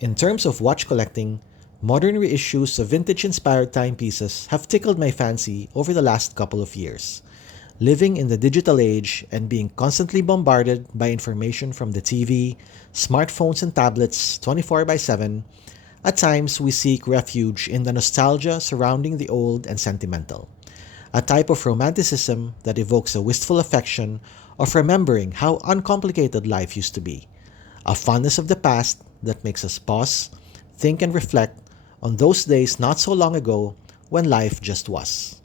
In terms of watch collecting, modern reissues of vintage-inspired timepieces have tickled my fancy over the last couple of years. Living in the digital age and being constantly bombarded by information from the TV, smartphones, and tablets 24 by 7, at times we seek refuge in the nostalgia surrounding the old and sentimental. A type of romanticism that evokes a wistful affection of remembering how uncomplicated life used to be. A fondness of the past that makes us pause, think, and reflect on those days not so long ago when life just was.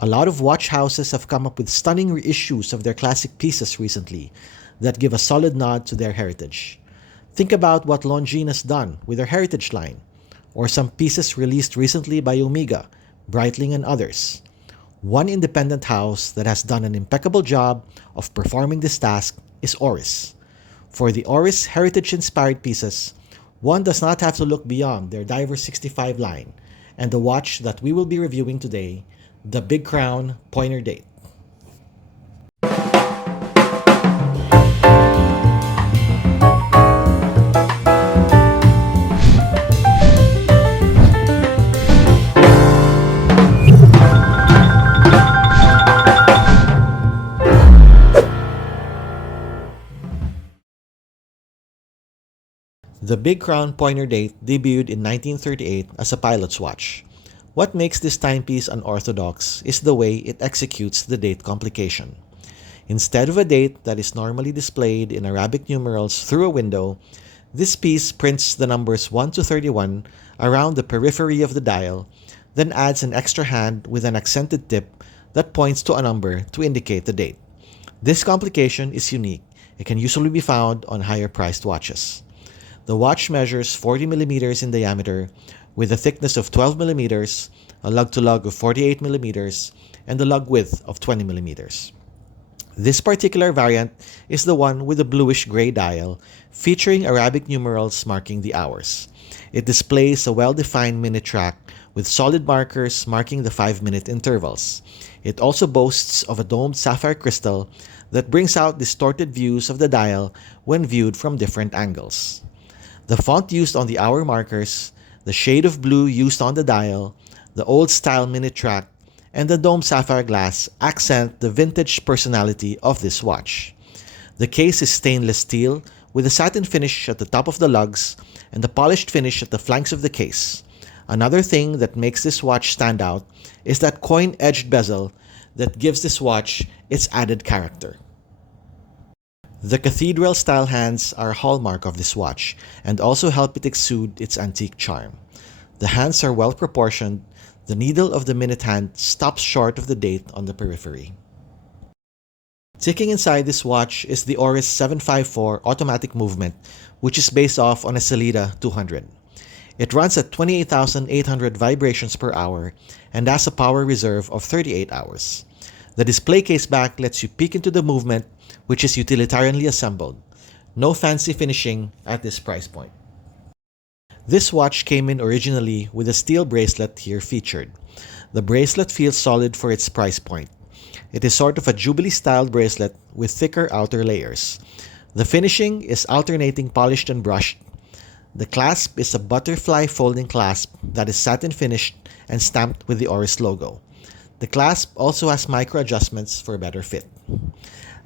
A lot of watch houses have come up with stunning reissues of their classic pieces recently that give a solid nod to their heritage. Think about what Longines has done with their heritage line, or some pieces released recently by Omega, Breitling, and others. One independent house that has done an impeccable job of performing this task is Oris. For the Oris heritage-inspired pieces, one does not have to look beyond their Diver 65 line and the watch that we will be reviewing today, the Big Crown Pointer Date. The Big Crown Pointer Date debuted in 1938 as a pilot's watch. What makes this timepiece unorthodox is the way it executes the date complication. Instead of a date that is normally displayed in Arabic numerals through a window, this piece prints the numbers 1 to 31 around the periphery of the dial, then adds an extra hand with an accented tip that points to a number to indicate the date. This complication is unique. It can usually be found on higher priced watches. The watch measures 40 millimeters in diameter with a thickness of 12 millimeters, a lug-to-lug of 48 millimeters, and a lug width of 20 millimeters. This particular variant is the one with the bluish-gray dial, featuring Arabic numerals marking the hours. It displays a well-defined minute track with solid markers marking the 5-minute intervals. It also boasts of a domed sapphire crystal that brings out distorted views of the dial when viewed from different angles. The font used on the hour markers, the shade of blue used on the dial, the old-style minute track, and the domed sapphire glass accent the vintage personality of this watch. The case is stainless steel with a satin finish at the top of the lugs and a polished finish at the flanks of the case. Another thing that makes this watch stand out is that coin-edged bezel that gives this watch its added character. The cathedral-style hands are a hallmark of this watch and also help it exude its antique charm. The hands are well proportioned. The needle of the minute hand stops short of the date on the periphery. Ticking inside this watch is the Oris 754 automatic movement, which is based off on a Sellita 200. It runs at 28,800 vibrations per hour and has a power reserve of 38 hours. The display case back lets you peek into the movement, which is utilitarianly assembled. No fancy finishing at this price point. This watch came in originally with a steel bracelet here featured. The bracelet feels solid for its price point. It is sort of a Jubilee-styled bracelet with thicker outer layers. The finishing is alternating polished and brushed. The clasp is a butterfly folding clasp that is satin finished and stamped with the Oris logo. The clasp also has micro adjustments for better fit.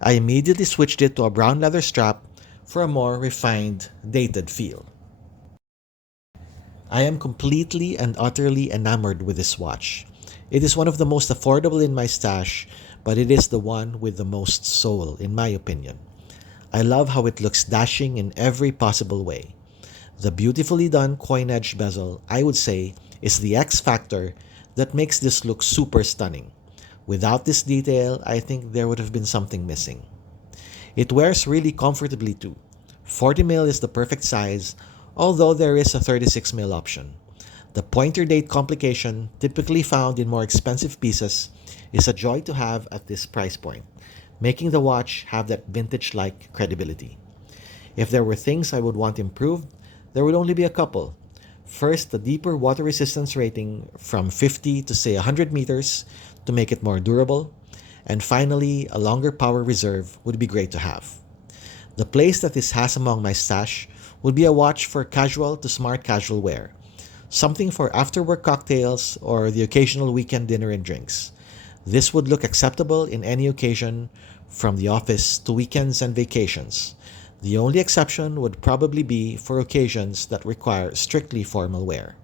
I immediately switched it to a brown leather strap for a more refined, dated feel. I am completely and utterly enamored with this watch. It is one of the most affordable in my stash, but it is the one with the most soul, in my opinion. I love how it looks dashing in every possible way. The beautifully done coin-edged bezel, I would say, is the X factor that makes this look super stunning. Without this detail, I think there would have been something missing. It wears really comfortably too. 40mm is the perfect size, although there is a 36mm option. The pointer date complication, typically found in more expensive pieces, is a joy to have at this price point, making the watch have that vintage-like credibility. If there were things I would want improved, there would only be a couple. First, the deeper water resistance rating from 50 to say 100 meters to make it more durable. And finally, a longer power reserve would be great to have. The place that this has among my stash would be a watch for casual to smart casual wear, something for after work cocktails or the occasional weekend dinner and drinks. This would look acceptable in any occasion, from the office to weekends and vacations. The only exception would probably be for occasions that require strictly formal wear.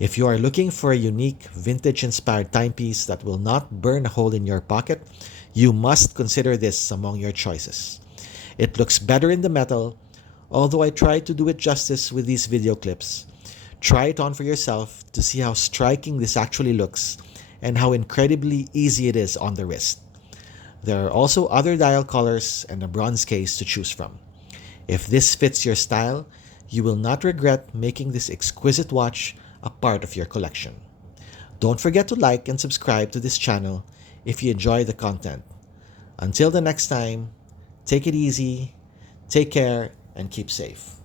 If you are looking for a unique, vintage inspired timepiece that will not burn a hole in your pocket, you must consider this among your choices. It looks better in the metal, although I tried to do it justice with these video clips. Try it on for yourself to see how striking this actually looks and how incredibly easy it is on the wrist. There are also other dial colors and a bronze case to choose from. If this fits your style, you will not regret making this exquisite watch a part of your collection. Don't forget to like and subscribe to this channel if you enjoy the content. Until the next time, take it easy, take care, and keep safe.